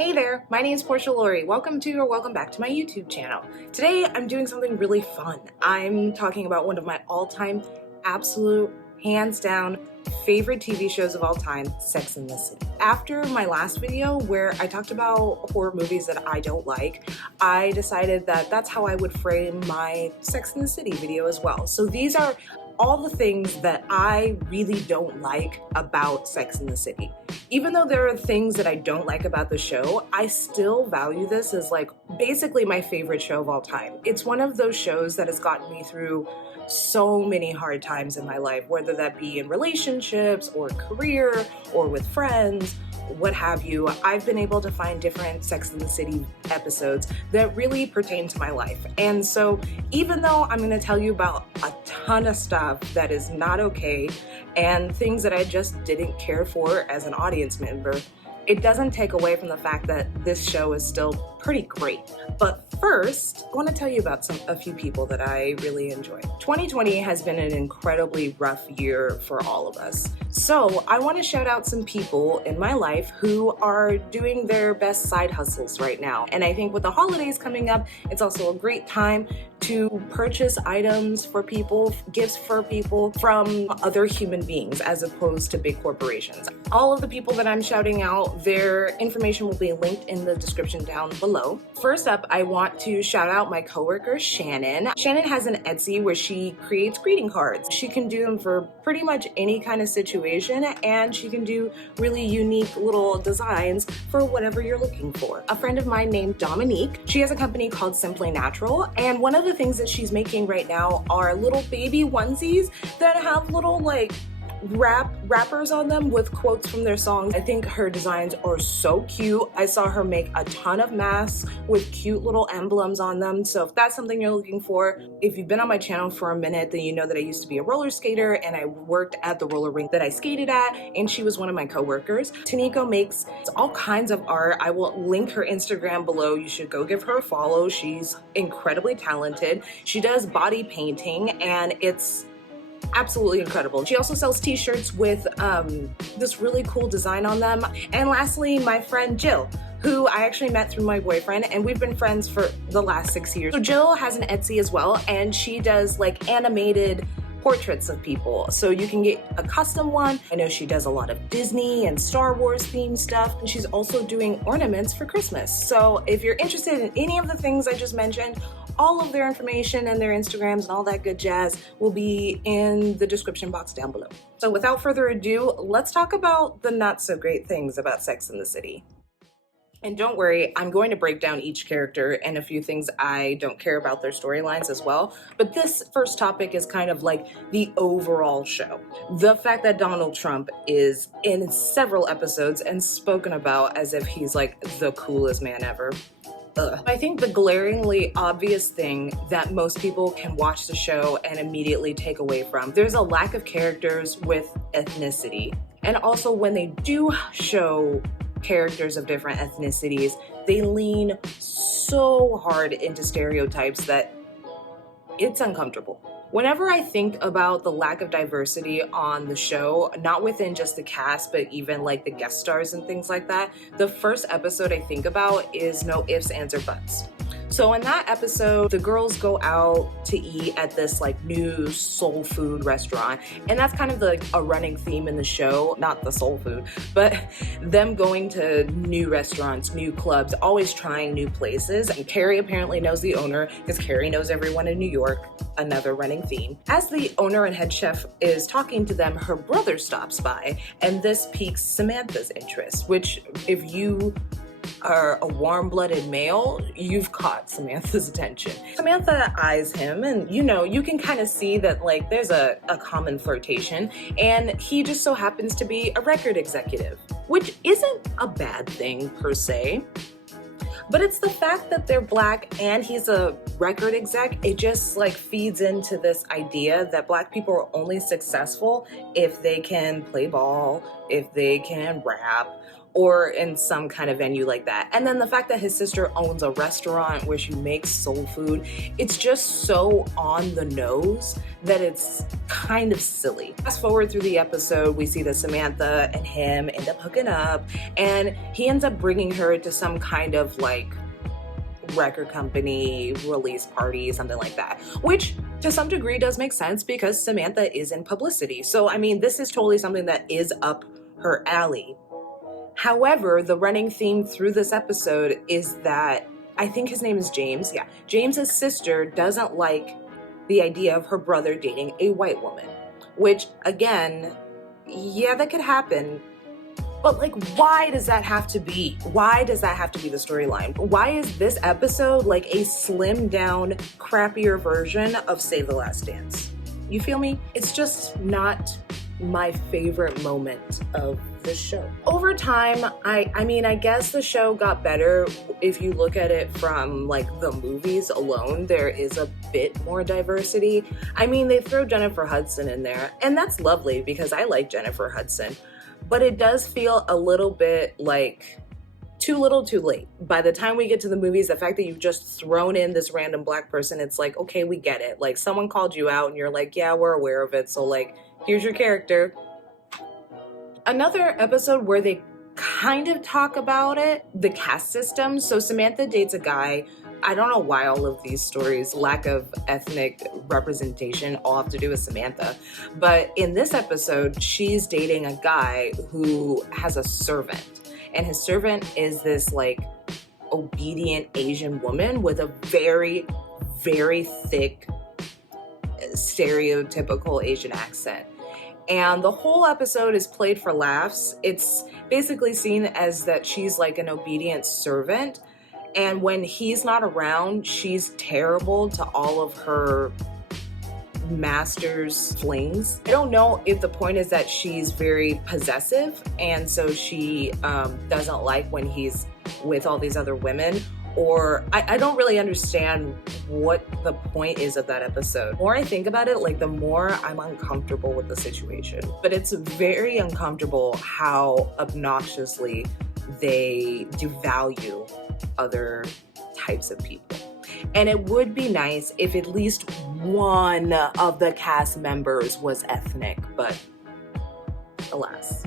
Hey there, my name is Porsha Lauri. Welcome back to my YouTube channel. Today I'm doing something really fun. I'm talking about one of my all-time, absolute, hands down, favorite TV shows of all time, Sex and the City. After my last video where I talked about horror movies that I don't like, I decided that that's how I would frame my Sex and the City video as well. So these are all the things that I really don't like about Sex and the City. Even though there are things that I don't like about the show, I still value this as like basically my favorite show of all time. It's one of those shows that has gotten me through so many hard times in my life, whether that be in relationships or career or with friends, what have you. I've been able to find different Sex and the City episodes that really pertain to my life. And so even though I'm going to tell you about a ton of stuff that is not okay and things that I just didn't care for as an audience member, it doesn't take away from the fact that this show is still pretty great. But first, I want to tell you about a few people that I really enjoy. 2020 has been an incredibly rough year for all of us. So I want to shout out some people in my life who are doing their best side hustles right now. And I think with the holidays coming up, it's also a great time to purchase items for people, gifts for people from other human beings as opposed to big corporations. All of the people that I'm shouting out, their information will be linked in the description down below. First up, I want to shout out my coworker, Shannon. Shannon has an Etsy where she creates greeting cards. She can do them for pretty much any kind of situation, and she can do really unique little designs for whatever you're looking for. A friend of mine named Dominique, she has a company called Simply Natural, and one of the things that she's making right now are little baby onesies that have little like wrappers on them with quotes from their songs. I think her designs are so cute. I saw her make a ton of masks with cute little emblems on them. So if that's something you're looking for, if you've been on my channel for a minute, then you know that I used to be a roller skater and I worked at the roller rink that I skated at, and she was one of my coworkers. Taneko makes all kinds of art. I will link her Instagram below. You should go give her a follow. She's incredibly talented. She does body painting and it's absolutely incredible. She also sells t-shirts with this really cool design on them. And lastly, my friend Jill, who I actually met through my boyfriend, and we've been friends for the last 6 years. So Jill has an Etsy as well, and she does like animated portraits of people. So you can get a custom one. I know she does a lot of Disney and Star Wars themed stuff, and she's also doing ornaments for Christmas. So if you're interested in any of the things I just mentioned, all of their information and their Instagrams and all that good jazz will be in the description box down below. So without further ado, let's talk about the not so great things about Sex and the City. And don't worry, I'm going to break down each character and a few things I don't care about their storylines as well. But this first topic is kind of like the overall show. The fact that Donald Trump is in several episodes and spoken about as if he's like the coolest man ever. Ugh. I think the glaringly obvious thing that most people can watch the show and immediately take away from, there's a lack of characters with ethnicity. And also when they do show characters of different ethnicities, they lean so hard into stereotypes that it's uncomfortable. Whenever I think about the lack of diversity on the show, not within just the cast, but even like the guest stars and things like that, the first episode I think about is No Ifs, Ands, or Buts. So in that episode, the girls go out to eat at this like new soul food restaurant. And that's kind of like a running theme in the show, not the soul food, but them going to new restaurants, new clubs, always trying new places. And Carrie apparently knows the owner because Carrie knows everyone in New York, another running theme. As the owner and head chef is talking to them, her brother stops by, and this piques Samantha's interest, which if you are a warm-blooded male, you've caught Samantha's attention. Samantha eyes him, and you can kind of see that like there's a common flirtation, and he just so happens to be a record executive, which isn't a bad thing per se. But it's the fact that they're Black and he's a record exec, it just like feeds into this idea that Black people are only successful if they can play ball, if they can rap, or in some kind of venue like that. And then the fact that his sister owns a restaurant where she makes soul food, it's just so on the nose that it's kind of silly. Fast forward through the episode, we see that Samantha and him end up hooking up, and he ends up bringing her to some kind of like record company release party, something like that, which to some degree does make sense because Samantha is in publicity. So I mean, this is totally something that is up her alley. However, the running theme through this episode is that I think his name is James. Yeah, James's sister doesn't like the idea of her brother dating a white woman, which again, yeah, that could happen. But like, why does that have to be? Why does that have to be the storyline? Why is this episode like a slimmed down, crappier version of Save the Last Dance? You feel me? It's just not my favorite moment of the show. Over time, I mean, I guess the show got better. If you look at it from like the movies alone, there is a bit more diversity. I mean, they throw Jennifer Hudson in there, and that's lovely because I like Jennifer Hudson. But it does feel a little bit like too little too late. By the time we get to the movies, the fact that you've just thrown in this random black person, it's like, okay, we get it. Like someone called you out and you're like, yeah, we're aware of it. So like, here's your character. Another episode where they kind of talk about it, the caste system. So Samantha dates a guy. I don't know why all of these stories, lack of ethnic representation, all have to do with Samantha. But in this episode, she's dating a guy who has a servant. And his servant is this like obedient Asian woman with a very, very thick, stereotypical Asian accent. And the whole episode is played for laughs. It's basically seen as that she's like an obedient servant. And when he's not around, she's terrible to all of her master's flings. I don't know if the point is that she's very possessive and so she doesn't like when he's with all these other women, or I don't really understand what the point is of that episode. The more I think about it, like the more I'm uncomfortable with the situation. But it's very uncomfortable how obnoxiously they devalue other types of people. And it would be nice if at least one of the cast members was ethnic, but alas.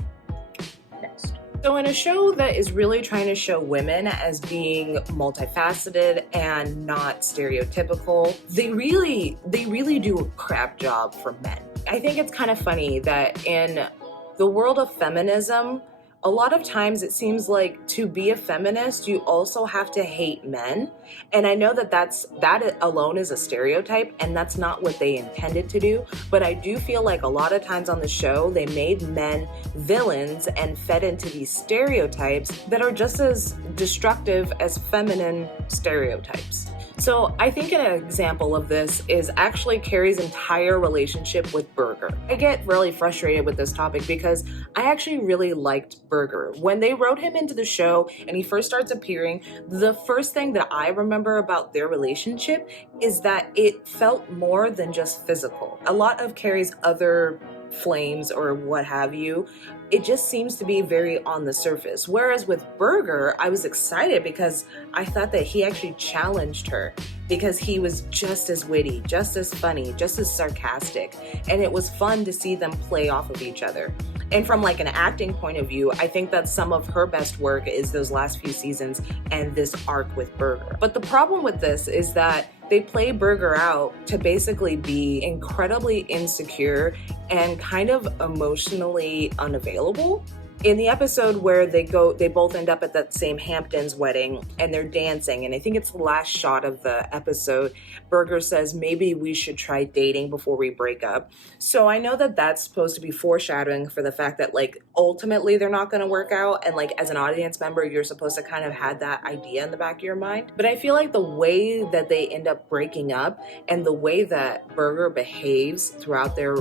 Next. So in a show that is really trying to show women as being multifaceted and not stereotypical, they really do a crap job for men. I think it's kind of funny that in the world of feminism, a lot of times it seems like to be a feminist, you also have to hate men. And I know that that alone is a stereotype and that's not what they intended to do. But I do feel like a lot of times on the show, they made men villains and fed into these stereotypes that are just as destructive as feminine stereotypes. So I think an example of this is actually Carrie's entire relationship with Burger. I get really frustrated with this topic because I actually really liked Burger. When they wrote him into the show and he first starts appearing, the first thing that I remember about their relationship is that it felt more than just physical. A lot of Carrie's other flames or what have you, it just seems to be very on the surface. Whereas with Burger, I was excited because I thought that he actually challenged her because he was just as witty, just as funny, just as sarcastic. And it was fun to see them play off of each other. And from like an acting point of view, I think that some of her best work is those last few seasons and this arc with Burger. But the problem with this is that they play Burger out to basically be incredibly insecure and kind of emotionally unavailable. In the episode where they both end up at that same Hamptons wedding and they're dancing, and I think it's the last shot of the episode, Burger says, maybe we should try dating before we break up. So I know that that's supposed to be foreshadowing for the fact that like ultimately they're not going to work out, and like as an audience member you're supposed to kind of have that idea in the back of your mind. But I feel like the way that they end up breaking up and the way that Burger behaves throughout their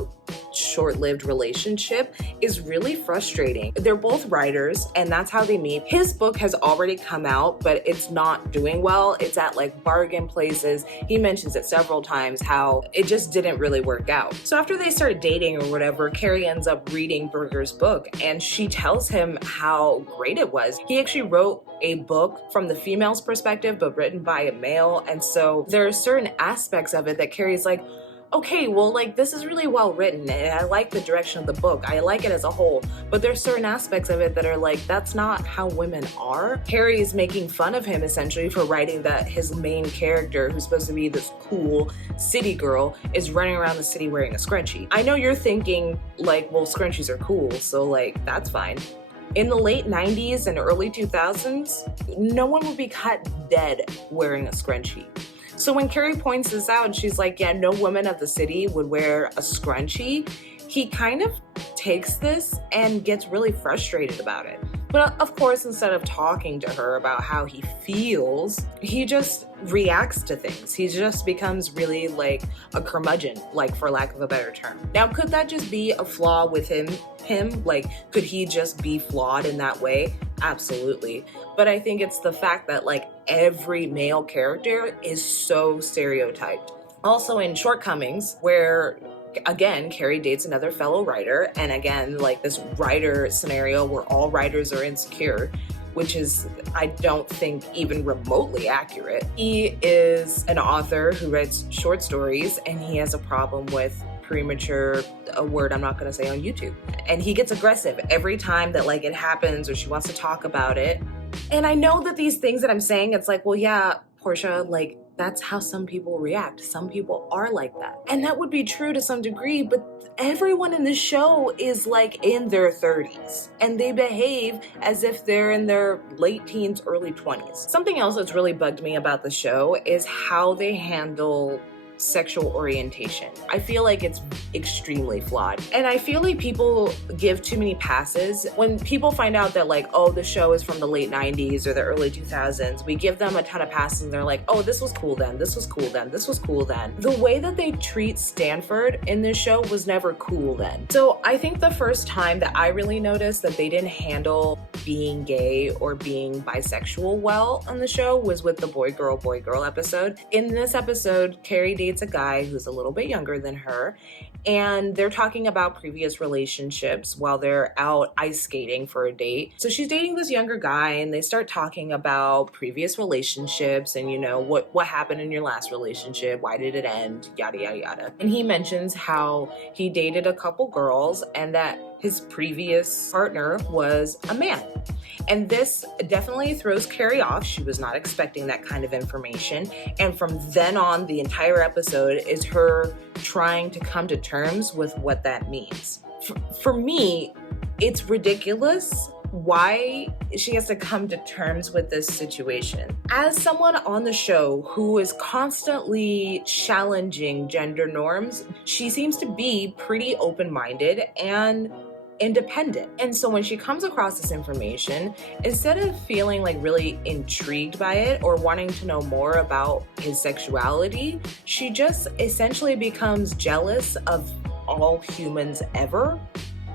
short-lived relationship is really frustrating. They're both writers, and that's how they meet. His book has already come out, but it's not doing well. It's at like bargain places. He mentions it several times how it just didn't really work out. So after they start dating or whatever, Carrie ends up reading Berger's book, and she tells him how great it was. He actually wrote a book from the female's perspective, but written by a male. And so there are certain aspects of it that Carrie's like, okay, well, like, this is really well written, and I like the direction of the book. I like it as a whole, but there's certain aspects of it that are like, that's not how women are. Carrie is making fun of him essentially for writing that his main character, who's supposed to be this cool city girl, is running around the city wearing a scrunchie. I know you're thinking like, well, scrunchies are cool, so like, that's fine. In the late 90s and early 2000s, no one would be caught dead wearing a scrunchie. So when Carrie points this out and she's like, yeah, no woman of the city would wear a scrunchie, he kind of takes this and gets really frustrated about it. But of course, instead of talking to her about how he feels, he just reacts to things. He just becomes really like a curmudgeon, like, for lack of a better term. Now, could that just be a flaw with him? Like, could he just be flawed in that way? Absolutely. But I think it's the fact that like every male character is so stereotyped. Also in Shortcomings, where again, Carrie dates another fellow writer, and again, like this writer scenario where all writers are insecure, which is, I don't think, even remotely accurate. He is an author who writes short stories, and he has a problem with premature, a word I'm not going to say on YouTube. And he gets aggressive every time that like it happens or she wants to talk about it. And I know that these things that I'm saying, it's like, well, yeah, Porsha, like, that's how some people react. Some people are like that. And that would be true to some degree, but everyone in this show is like in their 30s and they behave as if they're in their late teens, early 20s. Something else that's really bugged me about the show is how they handle sexual orientation. I feel like it's extremely flawed. And I feel like people give too many passes. When people find out that like, oh, the show is from the late 90s or the early 2000s, we give them a ton of passes and they're like, oh, this was cool then, this was cool then, this was cool then. The way that they treat Stanford in this show was never cool then. So I think the first time that I really noticed that they didn't handle being gay or being bisexual well on the show was with the boy girl episode. In this episode, Carrie dates a guy who's a little bit younger than her, and they're talking about previous relationships while they're out ice skating for a date. So she's dating this younger guy, and they start talking about previous relationships and, you know, what happened in your last relationship, why did it end, yada yada yada. And he mentions how he dated a couple girls and that his previous partner was a man. And this definitely throws Carrie off. She was not expecting that kind of information. And from then on, the entire episode is her trying to come to terms with what that means. For me, it's ridiculous why she has to come to terms with this situation. As someone on the show who is constantly challenging gender norms, she seems to be pretty open-minded and independent. And so when she comes across this information, instead of feeling like really intrigued by it or wanting to know more about his sexuality, she just essentially becomes jealous of all humans ever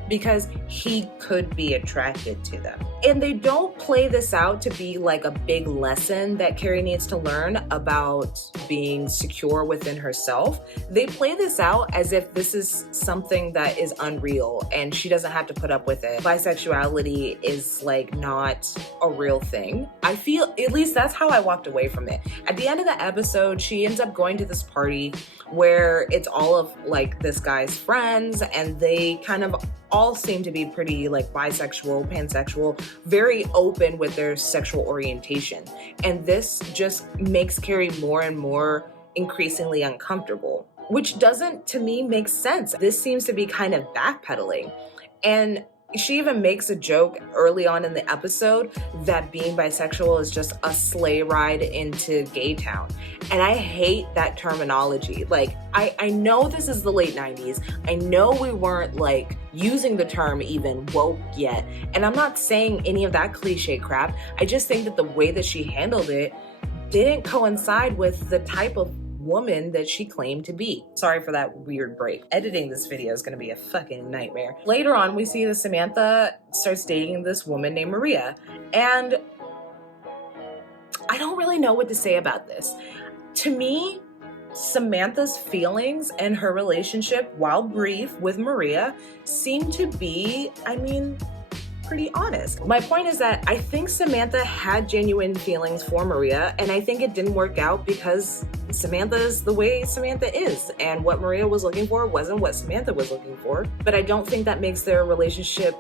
because he could be attracted to them. And they don't play this out to be like a big lesson that Carrie needs to learn about being secure within herself. They play this out as if this is something that is unreal and she doesn't have to put up with it. Bisexuality is like not a real thing. I feel, at least that's how I walked away from it. At the end of the episode, she ends up going to this party where it's all of like this guy's friends, and they kind of all seem to be pretty like bisexual, pansexual, very open with their sexual orientation. And this just makes Carrie more and more increasingly uncomfortable, which doesn't, to me, make sense. This seems to be kind of backpedaling. And she even makes a joke early on in the episode that being bisexual is just a sleigh ride into gay town. And I hate that terminology. Like, I know this is the late 90s. I know we weren't like using the term even woke yet. And I'm not saying any of that cliche crap. I just think that the way that she handled it didn't coincide with the type of woman that she claimed to be. Sorry for that weird break. Editing this video is gonna be a fucking nightmare. Later on, we see that Samantha starts dating this woman named Maria, and I don't really know what to say about this. To me, Samantha's feelings and her relationship, while brief, with Maria seem to be, pretty honest. My point is that I think Samantha had genuine feelings for Maria, and I think it didn't work out because Samantha is the way Samantha is, and what Maria was looking for wasn't what Samantha was looking for. But I don't think that makes their relationship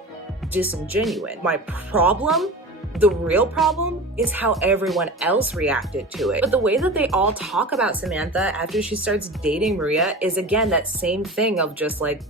disingenuous. My problem, the real problem, is how everyone else reacted to it. But the way that they all talk about Samantha after she starts dating Maria is, again, that same thing of just like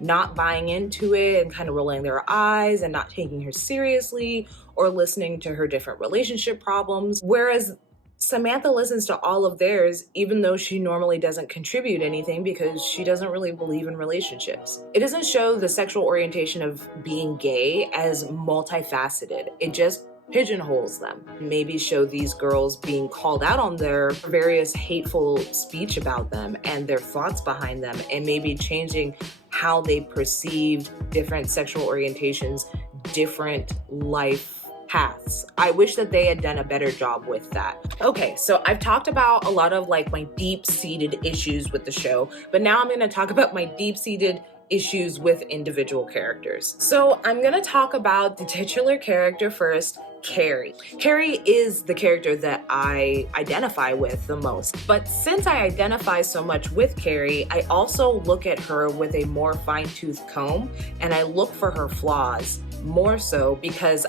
not buying into it and kind of rolling their eyes and not taking her seriously or listening to her different relationship problems. Whereas Samantha listens to all of theirs, even though she normally doesn't contribute anything because she doesn't really believe in relationships. It doesn't show the sexual orientation of being gay as multifaceted. It just pigeonholes them. Maybe show these girls being called out on their various hateful speech about them and their thoughts behind them, and maybe changing how they perceived different sexual orientations, different life paths. I wish that they had done a better job with that. Okay, so I've talked about a lot of like my deep-seated issues with the show, but now I'm gonna talk about my deep-seated issues with individual characters. So I'm gonna talk about the titular character first, Carrie. Carrie is the character that I identify with the most. But since I identify so much with Carrie, I also look at her with a more fine-tooth comb, and I look for her flaws more so because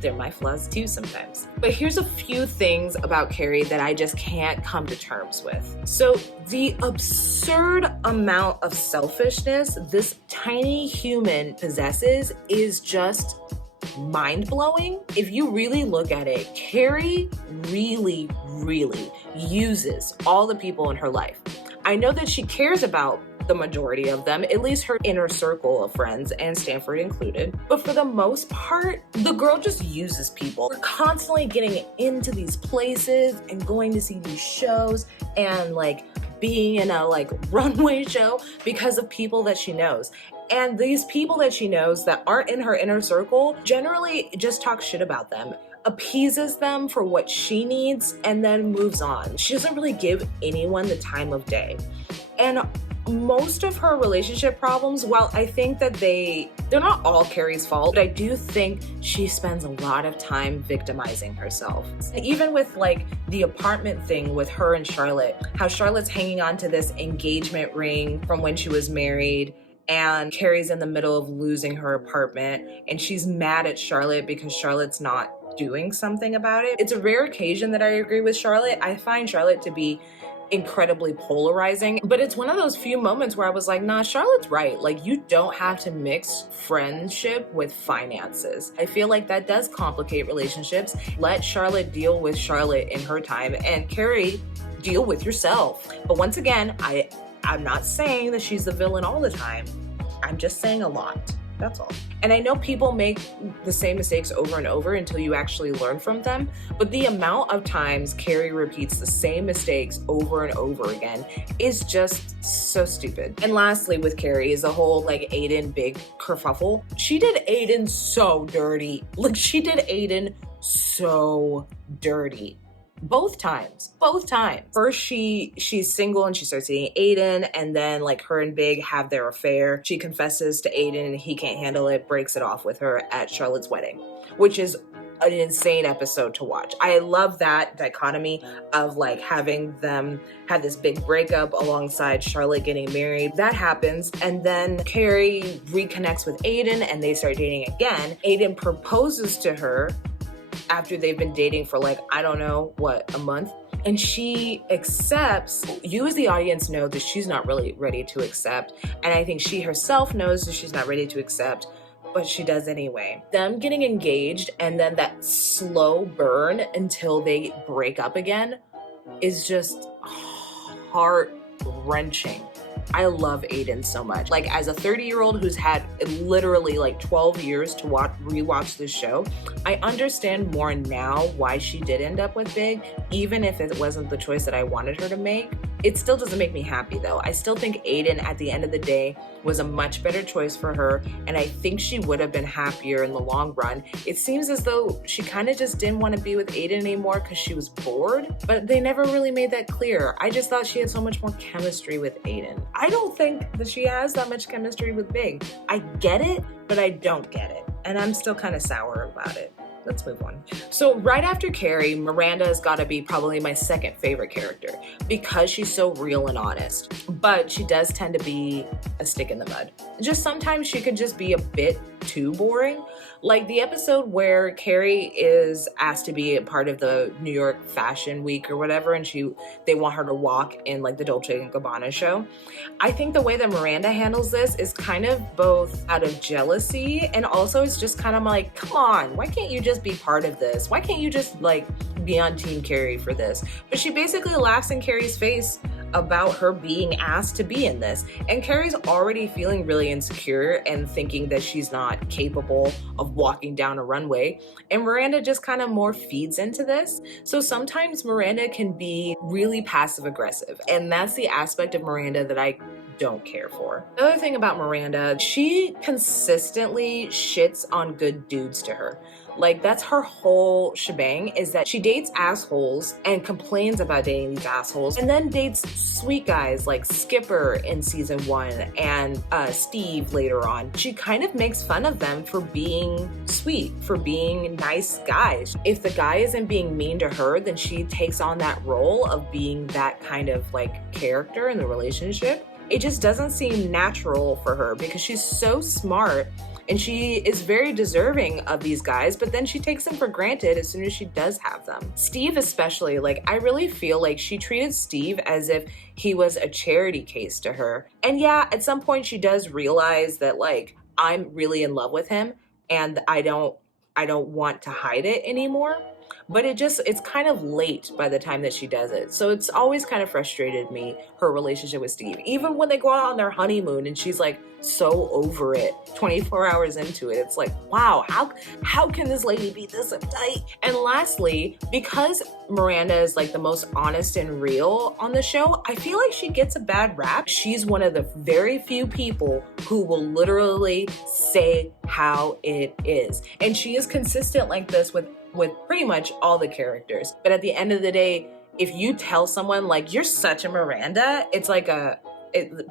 they're my flaws too sometimes. But here's a few things about Carrie that I just can't come to terms with. So the absurd amount of selfishness this tiny human possesses is just mind-blowing. If you really look at it, Carrie really uses all the people in her life. I know that she cares about the majority of them, at least her inner circle of friends, and Stanford included. But for the most part, the girl just uses people. We're constantly getting into these places and going to see these shows and like being in a like runway show because of people that she knows. And these people that she knows that aren't in her inner circle generally just talk shit about them, appeases them for what she needs, and then moves on. She doesn't really give anyone the time of day. And most of her relationship problems, while I think that they're not all Carrie's fault, but I do think she spends a lot of time victimizing herself. Even with like the apartment thing with her and Charlotte, how Charlotte's hanging on to this engagement ring from when she was married, and Carrie's in the middle of losing her apartment, and she's mad at Charlotte because Charlotte's not doing something about it. It's a rare occasion that I agree with Charlotte. I find Charlotte to be incredibly polarizing, but it's one of those few moments where I was like, nah, Charlotte's right. Like, you don't have to mix friendship with finances. I feel like that does complicate relationships. Let Charlotte deal with Charlotte in her time, and Carrie, deal with yourself. But once again, I'm not saying that she's the villain all the time. I'm just saying a lot. That's all. And I know people make the same mistakes over and over until you actually learn from them, but the amount of times Carrie repeats the same mistakes over and over again is just so stupid. And lastly with Carrie is the whole like Aiden big kerfuffle. She did Aiden so dirty. Like, she did Aiden so dirty. Both times. First, she's single and she starts dating Aiden, and then like her and Big have their affair. She confesses to Aiden and he can't handle it, breaks it off with her at Charlotte's wedding, which is an insane episode to watch. I love that dichotomy of like having them have this big breakup alongside Charlotte getting married. That happens, and then Carrie reconnects with Aiden and they start dating again. Aiden proposes to her after they've been dating for like, I don't know, a month. And she accepts. You as the audience know that she's not really ready to accept. And I think she herself knows that she's not ready to accept, but she does anyway. Them getting engaged and then that slow burn until they break up again is just heart-wrenching. I love Aiden so much. Like, as a 30-year-old who's had literally like 12 years to rewatch this show, I understand more now why she did end up with Big, even if it wasn't the choice that I wanted her to make. It still doesn't make me happy though. I still think Aiden at the end of the day was a much better choice for her, and I think she would have been happier in the long run. It seems as though she kind of just didn't want to be with Aiden anymore because she was bored, but they never really made that clear. I just thought she had so much more chemistry with Aiden. I don't think that she has that much chemistry with Big. I get it, but I don't get it, and I'm still kind of sour about it. Let's move on. So right after Carrie, Miranda has got to be probably my second favorite character because she's so real and honest, but she does tend to be a stick in the mud. Just sometimes she could just be a bit too boring. Like the episode where Carrie is asked to be a part of the New York Fashion Week or whatever, and they want her to walk in like the Dolce & Gabbana show. I think the way that Miranda handles this is kind of both out of jealousy, and also it's just kind of like, come on, why can't you just be part of this? Why can't you just like be on Team Carrie for this? But she basically laughs in Carrie's face about her being asked to be in this. And Carrie's already feeling really insecure and thinking that she's not capable of walking down a runway. And Miranda just kind of more feeds into this. So sometimes Miranda can be really passive aggressive. And that's the aspect of Miranda that I don't care for. The other thing about Miranda, she consistently shits on good dudes to her. Like, that's her whole shebang, is that she dates assholes and complains about dating these assholes, and then dates sweet guys like Skipper in season 1 and Steve later on. She kind of makes fun of them for being sweet, for being nice guys. If the guy isn't being mean to her, then she takes on that role of being that kind of like character in the relationship. It just doesn't seem natural for her because she's so smart and she is very deserving of these guys, but then she takes them for granted as soon as she does have them. Steve especially, like, I really feel like she treated Steve as if he was a charity case to her. And yeah, at some point she does realize that, like, I'm really in love with him and I don't want to hide it anymore. But it's kind of late by the time that she does it. So it's always kind of frustrated me, her relationship with Steve. Even when they go out on their honeymoon and she's like so over it, 24 hours into it, it's like, wow, how can this lady be this uptight? And lastly, because Miranda is like the most honest and real on the show, I feel like she gets a bad rap. She's one of the very few people who will literally say how it is. And she is consistent like this with pretty much all the characters. But at the end of the day, if you tell someone like, you're such a Miranda, it's like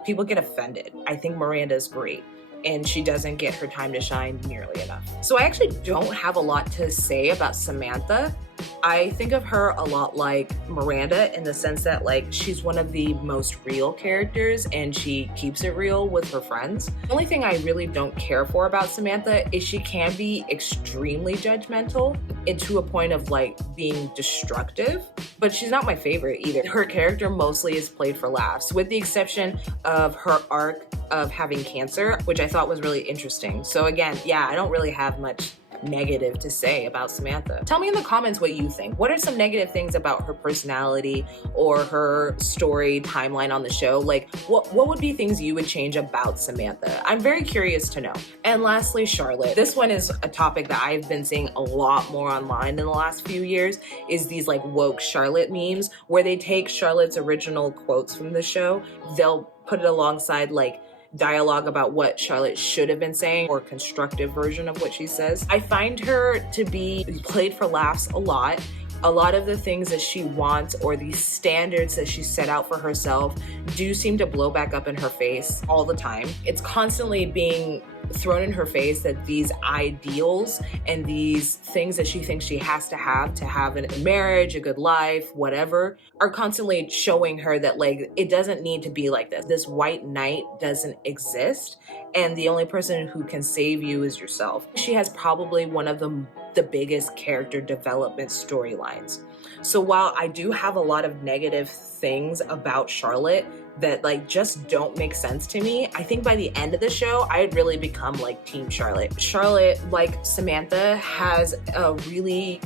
people get offended. I think Miranda is great, and she doesn't get her time to shine nearly enough. So I actually don't have a lot to say about Samantha. I think of her a lot like Miranda in the sense that, like, she's one of the most real characters and she keeps it real with her friends. The only thing I really don't care for about Samantha is she can be extremely judgmental and to a point of like being destructive, but she's not my favorite either. Her character mostly is played for laughs, with the exception of her arc of having cancer, which I thought was really interesting. So again, yeah, I don't really have much negative to say about Samantha. Tell me in the comments what you think. What are some negative things about her personality or her story timeline on the show? Like, what would be things you would change about Samantha? I'm very curious to know. And lastly, Charlotte. This one is a topic that I've been seeing a lot more online in the last few years, is these like woke Charlotte memes where they take Charlotte's original quotes from the show, they'll put it alongside like dialogue about what Charlotte should have been saying or constructive version of what she says. I find her to be played for laughs a lot. A lot of the things that she wants or these standards that she set out for herself do seem to blow back up in her face all the time. It's constantly being thrown in her face that these ideals and these things that she thinks she has to have a marriage, a good life, whatever, are constantly showing her that like it doesn't need to be like this. This white knight doesn't exist, and the only person who can save you is yourself. She has probably one of the biggest character development storylines. So while I do have a lot of negative things about Charlotte that like just don't make sense to me, I think by the end of the show, I had really become like Team Charlotte. Charlotte, like Samantha, has a really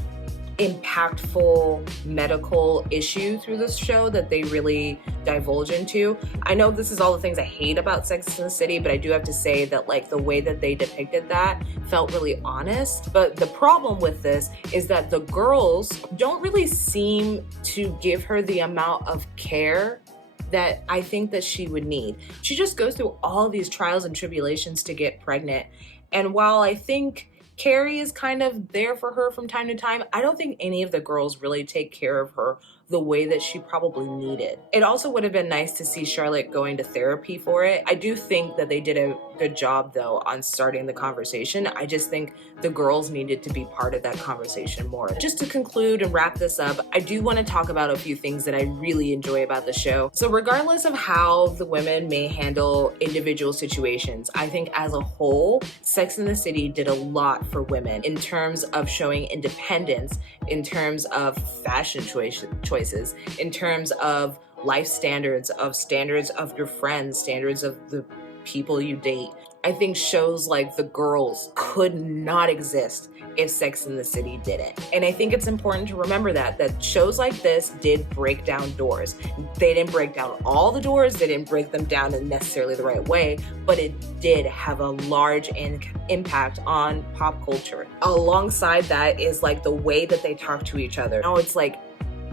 impactful medical issue through this show that they really divulge into. I know this is all the things I hate about Sex and the City, but I do have to say that like the way that they depicted that felt really honest. But the problem with this is that the girls don't really seem to give her the amount of care that I think that she would need. She just goes through all these trials and tribulations to get pregnant. And while I think Carrie is kind of there for her from time to time, I don't think any of the girls really take care of her the way that she probably needed. It also would have been nice to see Charlotte going to therapy for it. I do think that they did a good job though on starting the conversation. I just think the girls needed to be part of that conversation more. Just to conclude and wrap this up, I do want to talk about a few things that I really enjoy about the show. So regardless of how the women may handle individual situations, I think as a whole, Sex and the City did a lot for women in terms of showing independence, in terms of fashion choices, in terms of life standards of your friends, standards of the people you date. I think shows like The Girls could not exist if Sex and the City didn't. And I think it's important to remember that shows like this did break down doors. They didn't break down all the doors, they didn't break them down in necessarily the right way, but it did have a large impact on pop culture. Alongside that is like the way that they talk to each other. Now it's like,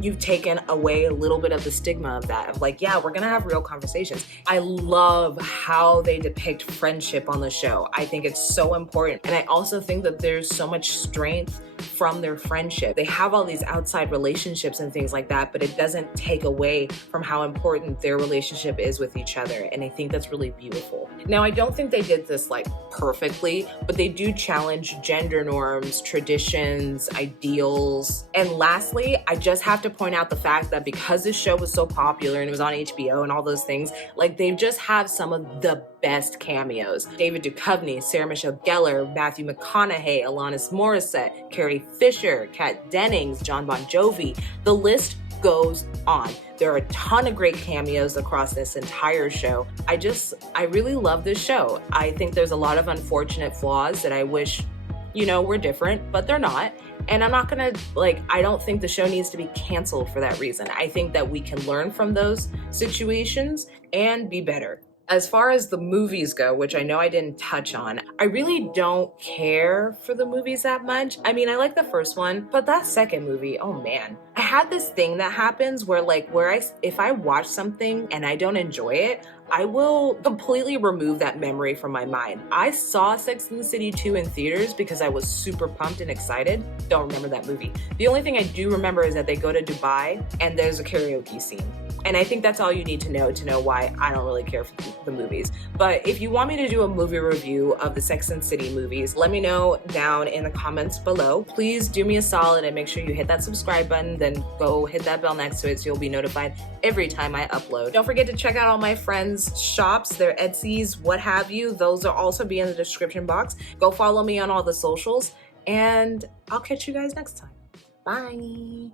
you've taken away a little bit of the stigma of that, of like, yeah, we're gonna have real conversations. I love how they depict friendship on the show. I think it's so important. And I also think that there's so much strength from their friendship. They have all these outside relationships and things like that, but it doesn't take away from how important their relationship is with each other. And I think that's really beautiful. Now, I don't think they did this like perfectly, but they do challenge gender norms, traditions, ideals. And lastly, I just have to point out the fact that because this show was so popular and it was on HBO and all those things, like they just have some of the best cameos. David Duchovny, Sarah Michelle Gellar, Matthew McConaughey, Alanis Morissette, Carrie Fisher, Kat Dennings, John Bon Jovi. The list goes on. There are a ton of great cameos across this entire show. I really love this show. I think there's a lot of unfortunate flaws that I wish, were different, but they're not. And I'm not gonna, I don't think the show needs to be canceled for that reason. I think that we can learn from those situations and be better. As far as the movies go, which I know I didn't touch on, I really don't care for the movies that much. I mean, I like the first one, but that second movie, oh man. I had this thing that happens where if I watch something and I don't enjoy it, I will completely remove that memory from my mind. I saw Sex and the City 2 in theaters because I was super pumped and excited. Don't remember that movie. The only thing I do remember is that they go to Dubai and there's a karaoke scene. And I think that's all you need to know why I don't really care for the movies. But if you want me to do a movie review of the Sex and the City movies, let me know down in the comments below. Please do me a solid and make sure you hit that subscribe button, then go hit that bell next to it so you'll be notified every time I upload. Don't forget to check out all my friends' shops, their Etsy's, what have you. Those will also be in the description box. Go follow me on all the socials, and I'll catch you guys next time. Bye.